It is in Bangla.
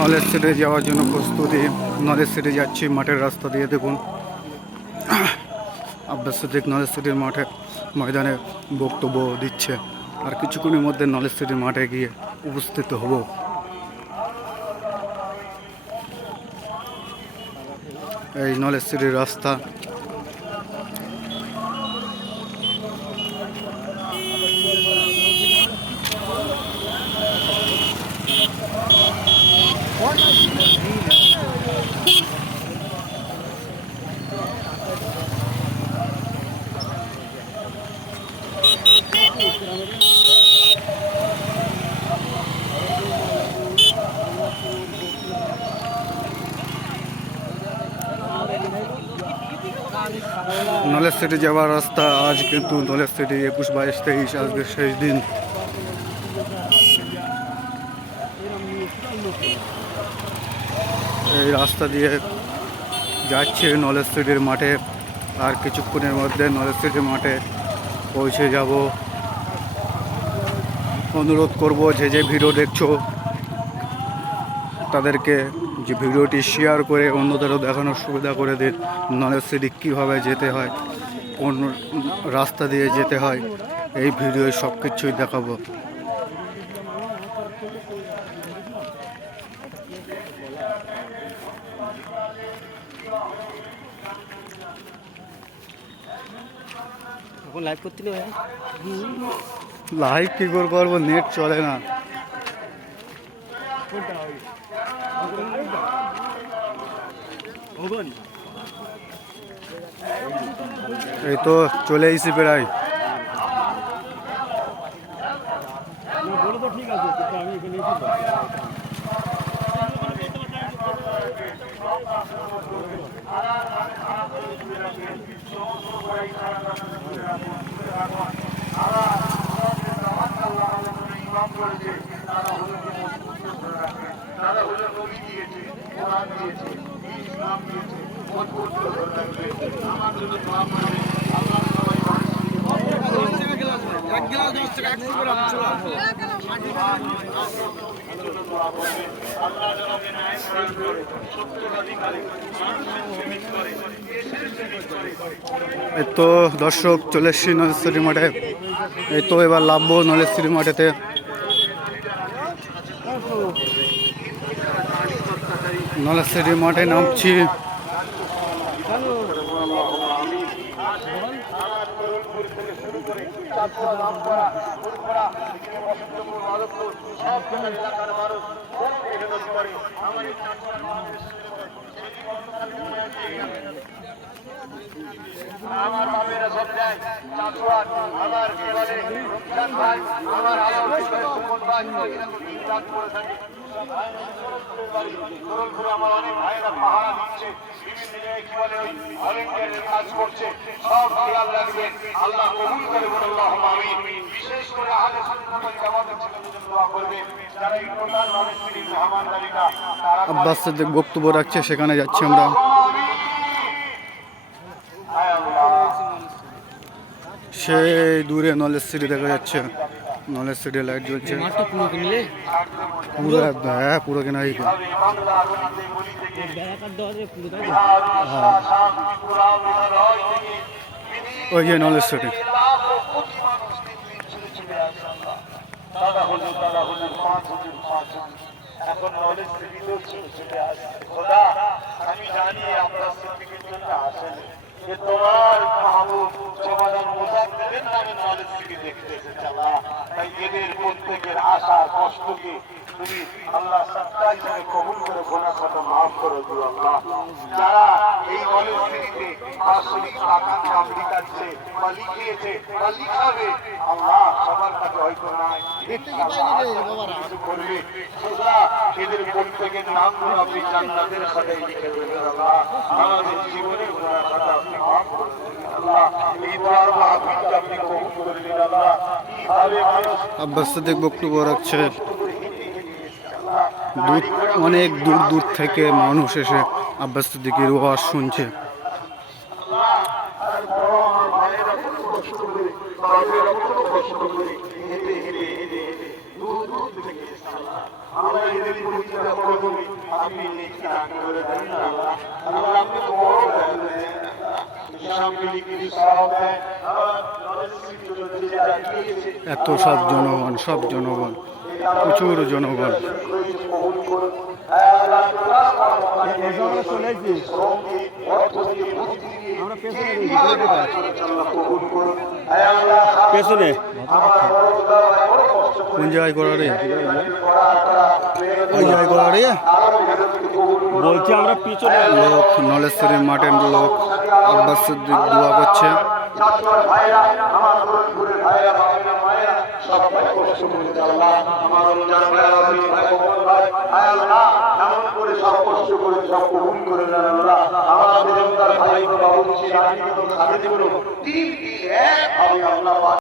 নলেজ সিটি যাওয়ার জন্য প্রস্তুতি। নলেজ সিটি যাচ্ছি মাঠের রাস্তা দিয়ে। দেখুন আব্বাস সিদ্দিক নলেজ সিটির মাঠে ময়দানে বক্তব্য দিচ্ছে। আর কিছুক্ষণের মধ্যে নলেজ সিটির মাঠে গিয়ে উপস্থিত হব। এই নলেজ সিটির রাস্তা। নলেজ সিটি যাওয়ার রাস্তা। আজ কিন্তু নলেজ সিটি 21, 22, 23 আজকে শেষ দিন। এই রাস্তা দিয়ে যাচ্ছে নলেজ সিটির মাঠে। আর কিছুক্ষণের মধ্যে নলেজ সিটির মাঠে পৌঁছে যাব। অনুরোধ করব যে ভিডিও দেখছো তাদেরকে যে ভিডিওটি শেয়ার করে অন্যদেরও দেখানোর সুবিধা করে দিন। নলেজ সিটি কীভাবে যেতে হয়, কোন রাস্তা দিয়ে যেতে হয়, এই ভিডিওয় সব কিছুই দেখাবো। লাইভ করছিল, লাইভ কী করে করবো, নেট চলে না। এই তো চলে এসেছি প্রায়। এই তো দর্শক চলে এসছি নলেজ সিটি মাঠে। এই তো এবার লাভবো নলেজ সিটি মাঠেতে। নলেজ সিটি মাঠে নামছি। আমার বাবেরা সব যায় চাচুয়ান, আমার কে বলে রমজান ভাই, আমার আলাদা সুমন ভাই, এরকম কাজ করে থাকে। দরুলপুরে আমার অনেক ভাইয়েরা পাহারা দিচ্ছে, বিভিন্ন জায়গায় কি বলে ওই ভলেন্টিয়ারের কাজ করছে। সব খেয়াল রাখবেন, আল্লাহ কবুল করে বলুন আল্লাহুম্মা আমিন। বিশেষ করে আহলে সুন্নাত ওয়াল জামাতের ছেলেদের জন্য দোয়া করবেন, যারা এই টোটাল নলেজ সিটির মেহমানদারিটা তারা আব্বাস সিদ্দিক বক্তব্য রাখছে, সেখানে যাচ্ছি আমরা। সেই দূরে নলেজ সিটি দেখা যাচ্ছে। নলেজ সিটি লাইট জ্বলছে পুরো। হ্যাঁ পুরো কেনা। ওই যে নলেজ সিটি। এখন নলেজ সিটিতেও চলে আসছে। খোদা আমি জানি আপনার সিদ্দিকের জন্য আসেন যে তোমার মাহবুব জবানার মুজাদ্দিদের নামে নলেজ সিটি দেখতে এসেছে আল্লাহ। তাই এদের প্রত্যেকের আশা কষ্টকে তুমি আল্লাহ সত্তা হিসেবে কবুল করে গোনা খাতা মাফ করে দিও আল্লাহ। যারা এই নলেজ সিটিতে বাৎসরিক আকাঙ্ক্ষা আমেরিকাচ্ছে বা লিখিয়েছে বা লিখাবে, আল্লাহ সবার কাছে হয়তো নাই, কিছু করবে। খোদা এদের প্রত্যেকের নামগুলো আপনি জান্নাতের খাতায় লিখে দেবেন আল্লাহ। আমাদের জীবনের গোনা খাতা আপনি মাফ করে দেবেন আল্লাহ। এই দোয়ার মাহফিলকে আপনি কবুল করে দিন আল্লাহ। কিভাবে মানুষ আব্বাস সিদ্দিক বক্তব্য রাখছে। অনেক দূর দূর থেকে মানুষ এসে আব্বাস সিদ্দিকের ওয়াজ শুনছে। আমরা এদের পরিচয় করবো আপনি নেকি দান করে দেন না আল্লাহ আল্লাহ আপনি বড় দয়ালু দেন সামনে কিছু সওয়াব দেন আমার নলেজ সিটি যে দিয়েছে এত সব জনগণ প্রচুর জনগণ। পেছনে কোন জায়গায় করা রে? ওই জায়গায় করা রে? বলছি আমরা পিছনে লোক নলেশ্বরী মাঠের লোক আব্বাস সিদ্দিক দোয়া করছে। ভাইরা আমার গরিবপুরের ভাইরা বাবা মায়েরা সবাই কষ্ট করে আল্লাহ আমার রমজান ভাই ভাই ভগবান ভাই আয় আল্লাহ এমন করে সব কষ্ট করে সব কবুল করে নেন আল্লাহ আমাদের ভাই বাবু রানী খাদের তিন এক আমি আল্লাহ